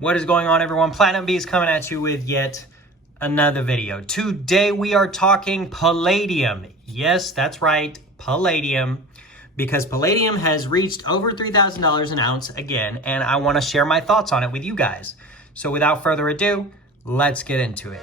What is going on, everyone? Platinum B is coming at you with yet another video. Today we are talking palladium. Yes, that's right, palladium. Because palladium has reached over $3,000 an ounce again, and I want to share my thoughts on it with you guys. So without further ado, let's get into it.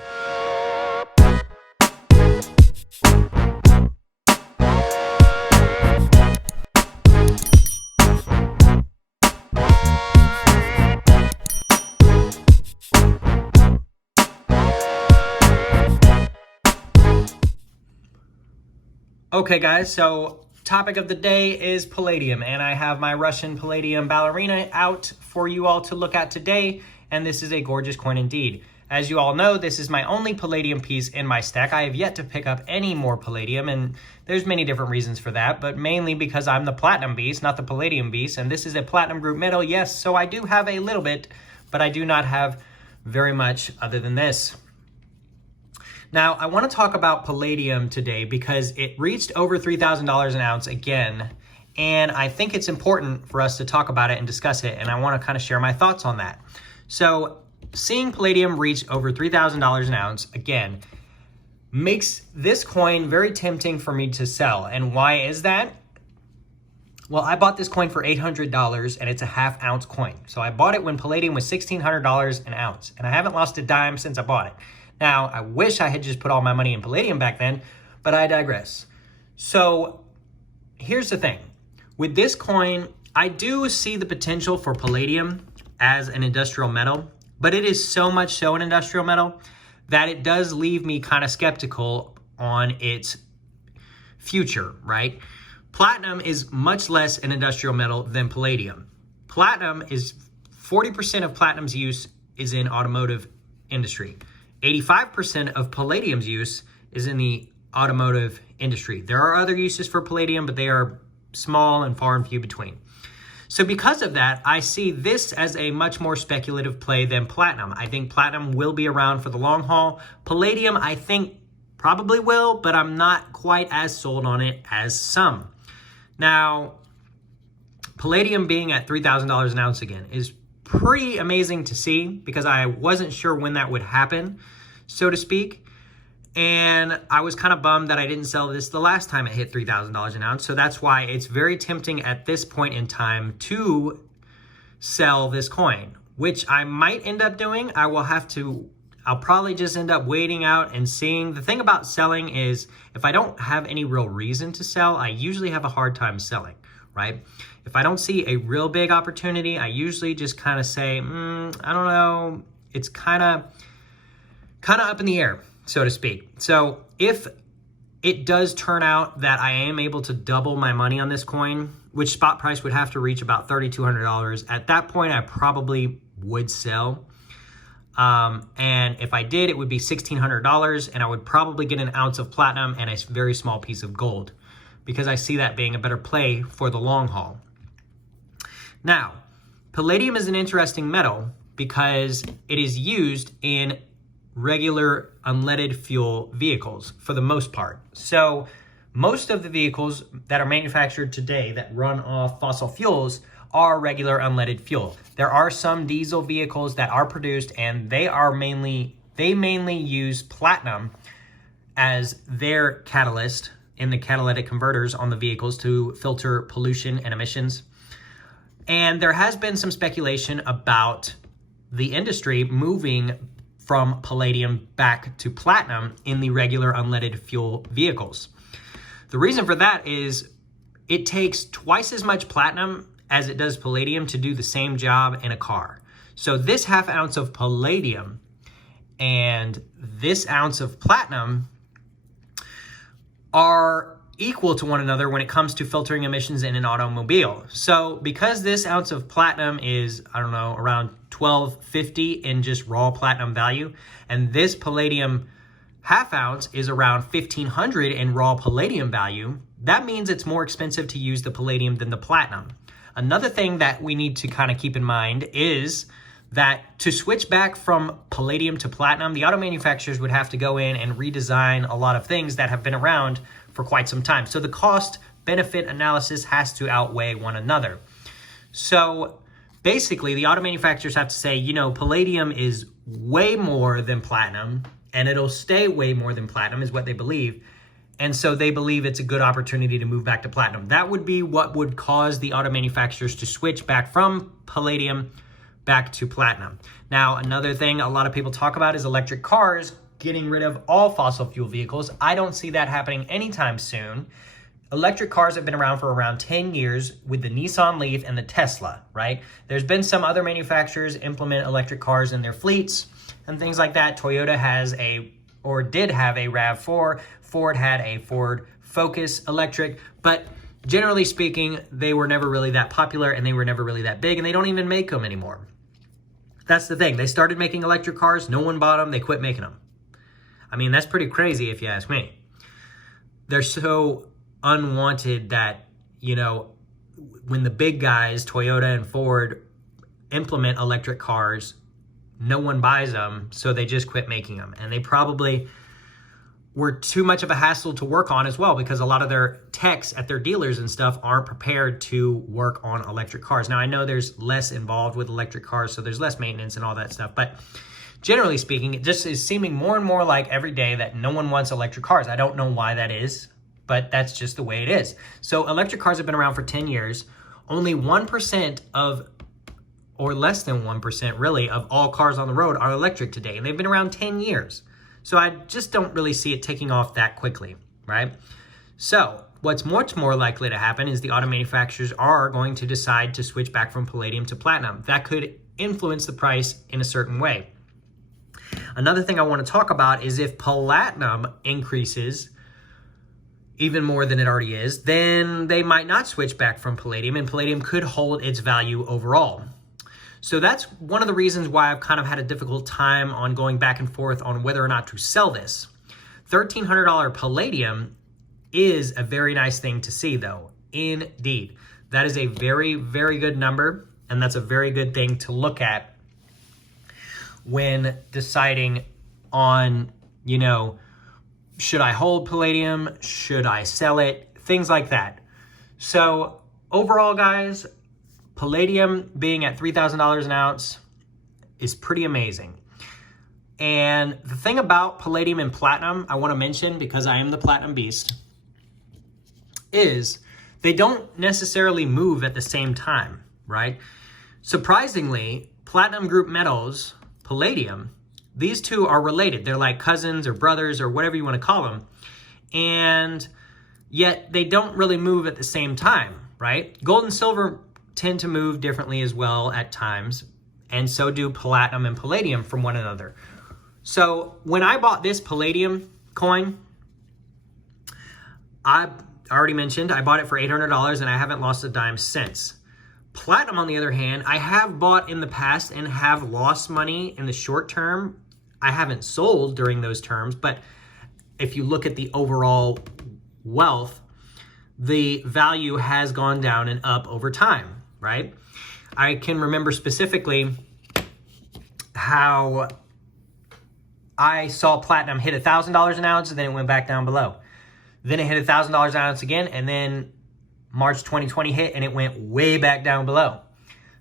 Okay guys, so topic of the day is palladium, and I have my Russian palladium ballerina out for you all to look at today, and this is a gorgeous coin indeed. As you all know, this is my only palladium piece in my stack. I have yet to pick up any more palladium, and there's many different reasons for that, but mainly because I'm the platinum beast, not the palladium beast, and this is a platinum group metal, yes, so I do have a little bit, but I do not have very much other than this. Now, I want to talk about palladium today because it reached over $3,000 an ounce again, and I think it's important for us to talk about it and discuss it, and I want to kind of share my thoughts on that. So, seeing palladium reach over $3,000 an ounce again makes this coin very tempting for me to sell. And why is that? Well, I bought this coin for $800, and it's a half-ounce coin. So I bought it when palladium was $1,600 an ounce, and I haven't lost a dime since I bought it. Now, I wish I had just put all my money in palladium back then, but I digress. So here's the thing. With this coin, I do see the potential for palladium as an industrial metal, but it is so much so an industrial metal that it does leave me kind of skeptical on its future, right? Platinum is much less an industrial metal than palladium. Platinum is 40% of platinum's use is in automotive industry. 85% of palladium's use is in the automotive industry. There are other uses for palladium, but they are small and far and few between. So because of that, I see this as a much more speculative play than platinum. I think platinum will be around for the long haul. Palladium, I think, probably will, but I'm not quite as sold on it as some. Now, palladium being at $3,000 an ounce again is pretty amazing to see because I wasn't sure when that would happen, so to speak. And I was kind of bummed that I didn't sell this the last time it hit $3,000 an ounce. So that's why it's very tempting at this point in time to sell this coin, which I might end up doing. I'll probably just end up waiting out and seeing. The thing about selling is if I don't have any real reason to sell, I usually have a hard time selling, right? If I don't see a real big opportunity, I usually just kind of say, I don't know. It's kind of up in the air, so to speak. So if it does turn out that I am able to double my money on this coin, which spot price would have to reach about $3,200, at that point, I probably would sell. And if I did, it would be $1,600, and I would probably get an ounce of platinum and a very small piece of gold because I see that being a better play for the long haul. Now, palladium is an interesting metal because it is used in regular unleaded fuel vehicles for the most part. So most of the vehicles that are manufactured today that run off fossil fuels are regular unleaded fuel. There are some diesel vehicles that are produced, and they mainly use platinum as their catalyst in the catalytic converters on the vehicles to filter pollution and emissions. And there has been some speculation about the industry moving from palladium back to platinum in the regular unleaded fuel vehicles. The reason for that is it takes twice as much platinum as it does palladium to do the same job in a car. So this half ounce of palladium and this ounce of platinum are equal to one another when it comes to filtering emissions in an automobile. So because this ounce of platinum is, I don't know, around $12.50 in just raw platinum value, and this palladium half ounce is around $1,500 in raw palladium value, that means it's more expensive to use the palladium than the platinum. Another thing that we need to kind of keep in mind is that to switch back from palladium to platinum, the auto manufacturers would have to go in and redesign a lot of things that have been around for quite some time. So the cost benefit analysis has to outweigh one another. So basically the auto manufacturers have to say, you know, palladium is way more than platinum and it'll stay way more than platinum is what they believe. And so they believe it's a good opportunity to move back to platinum. That would be what would cause the auto manufacturers to switch back from palladium back to platinum. Now, another thing a lot of people talk about is electric cars getting rid of all fossil fuel vehicles. I don't see that happening anytime soon. Electric cars have been around for around 10 years with the Nissan Leaf and the Tesla, right? There's been some other manufacturers implement electric cars in their fleets and things like that. Toyota has did have a RAV4. Ford had a Ford Focus electric, but generally speaking, they were never really that popular and they were never really that big and they don't even make them anymore. That's the thing. They started making electric cars. No one bought them. They quit making them. I mean, that's pretty crazy if you ask me. They're so unwanted that, you know, when the big guys, Toyota and Ford, implement electric cars, no one buys them, so they just quit making them. And they probably were too much of a hassle to work on as well because a lot of their techs at their dealers and stuff aren't prepared to work on electric cars. Now, I know there's less involved with electric cars, so there's less maintenance and all that stuff, but generally speaking, it just is seeming more and more like every day that no one wants electric cars. I don't know why that is, but that's just the way it is. So electric cars have been around for 10 years. Only 1% of, or less than 1% really, of all cars on the road are electric today, and they've been around 10 years. So I just don't really see it taking off that quickly, right? So what's much more likely to happen is the auto manufacturers are going to decide to switch back from palladium to platinum. That could influence the price in a certain way. Another thing I want to talk about is if platinum increases even more than it already is, then they might not switch back from palladium and palladium could hold its value overall. So that's one of the reasons why I've kind of had a difficult time on going back and forth on whether or not to sell this. $1,300 palladium is a very nice thing to see though, indeed. That is a very, very good number, and that's a very good thing to look at when deciding on, you know, should I hold palladium? Should I sell it? Things like that. So overall, guys, palladium being at $3,000 an ounce is pretty amazing. And the thing about palladium and platinum I want to mention, because I am the platinum beast, is they don't necessarily move at the same time, right? Surprisingly, platinum group metals, palladium, these two are related. They're like cousins or brothers or whatever you want to call them. And yet they don't really move at the same time, right? Gold and silver tend to move differently as well at times, and so do platinum and palladium from one another. So when I bought this palladium coin, I already mentioned I bought it for $800 and I haven't lost a dime since. Platinum, on the other hand, I have bought in the past and have lost money in the short term. I haven't sold during those terms, but if you look at the overall wealth, the value has gone down and up over time, right? I can remember specifically how I saw platinum hit $1,000 an ounce and then it went back down below. Then it hit $1,000 an ounce again, and then March 2020 hit and it went way back down below.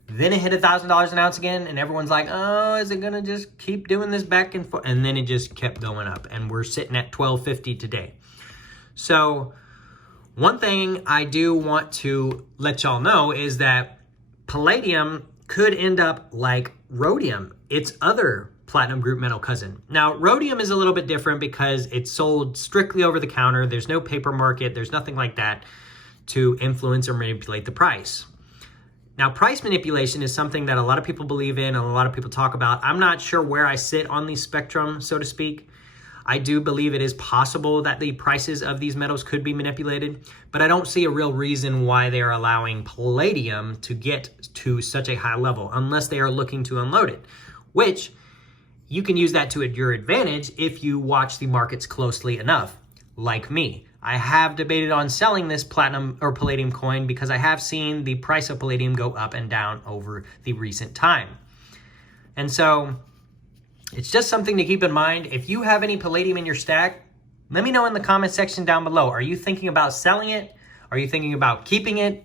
Then it hit $1,000 an ounce again, and everyone's like, oh, is it gonna just keep doing this back and forth? And then it just kept going up, and we're sitting at $1,250 today. So one thing I do want to let y'all know is that palladium could end up like rhodium, its other platinum group metal cousin. Now, rhodium is a little bit different because it's sold strictly over the counter. There's no paper market. There's nothing like that to influence or manipulate the price. Now, price manipulation is something that a lot of people believe in and a lot of people talk about. I'm not sure where I sit on the spectrum, so to speak. I do believe it is possible that the prices of these metals could be manipulated, but I don't see a real reason why they are allowing palladium to get to such a high level unless they are looking to unload it, which you can use that to your advantage if you watch the markets closely enough, like me. I have debated on selling this platinum or palladium coin because I have seen the price of palladium go up and down over the recent time. And so it's just something to keep in mind. If you have any palladium in your stack, let me know in the comment section down below. Are you thinking about selling it? Are you thinking about keeping it?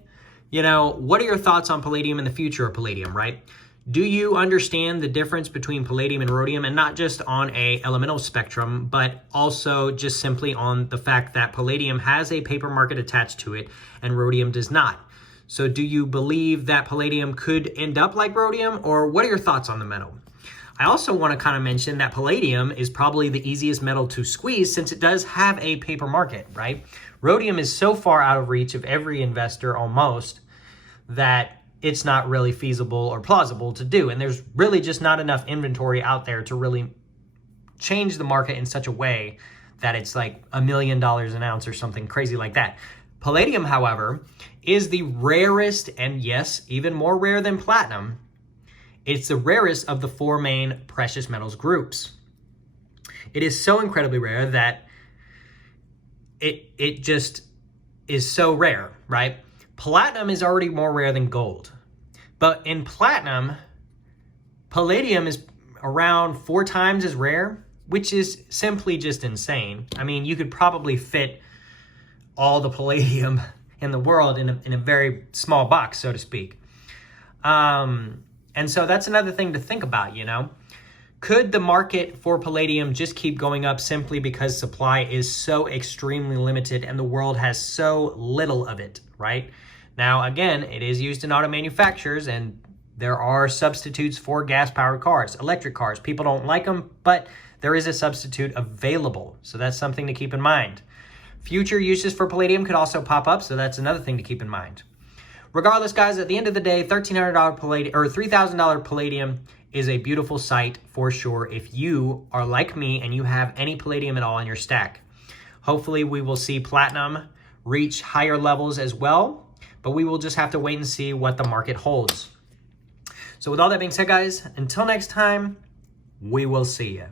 You know, what are your thoughts on palladium and the future of palladium, right? Do you understand the difference between palladium and rhodium, and not just on a elemental spectrum, but also just simply on the fact that palladium has a paper market attached to it and rhodium does not? So do you believe that palladium could end up like rhodium, or what are your thoughts on the metal? I also want to kind of mention that palladium is probably the easiest metal to squeeze since it does have a paper market, right? Rhodium is so far out of reach of every investor almost that it's not really feasible or plausible to do. And there's really just not enough inventory out there to really change the market in such a way that it's like $1 million an ounce or something crazy like that. Palladium, however, is the rarest, and yes, even more rare than platinum. It's the rarest of the 4 main precious metals groups. It is so incredibly rare that it just is so rare, right? Platinum is already more rare than gold. But in platinum, palladium is around 4 times as rare, which is simply just insane. I mean, you could probably fit all the palladium in the world in a very small box, so to speak. And so that's another thing to think about, you know. Could the market for palladium just keep going up simply because supply is so extremely limited and the world has so little of it, right? Now, again, it is used in auto manufacturers, and there are substitutes for gas-powered cars, electric cars. People don't like them, but there is a substitute available. So that's something to keep in mind. Future uses for palladium could also pop up, so that's another thing to keep in mind. Regardless, guys, at the end of the day, $1,300 palladium or $3,000 palladium is a beautiful sight for sure if you are like me and you have any palladium at all in your stack. Hopefully, we will see platinum reach higher levels as well, but we will just have to wait and see what the market holds. So with all that being said, guys, until next time, we will see you.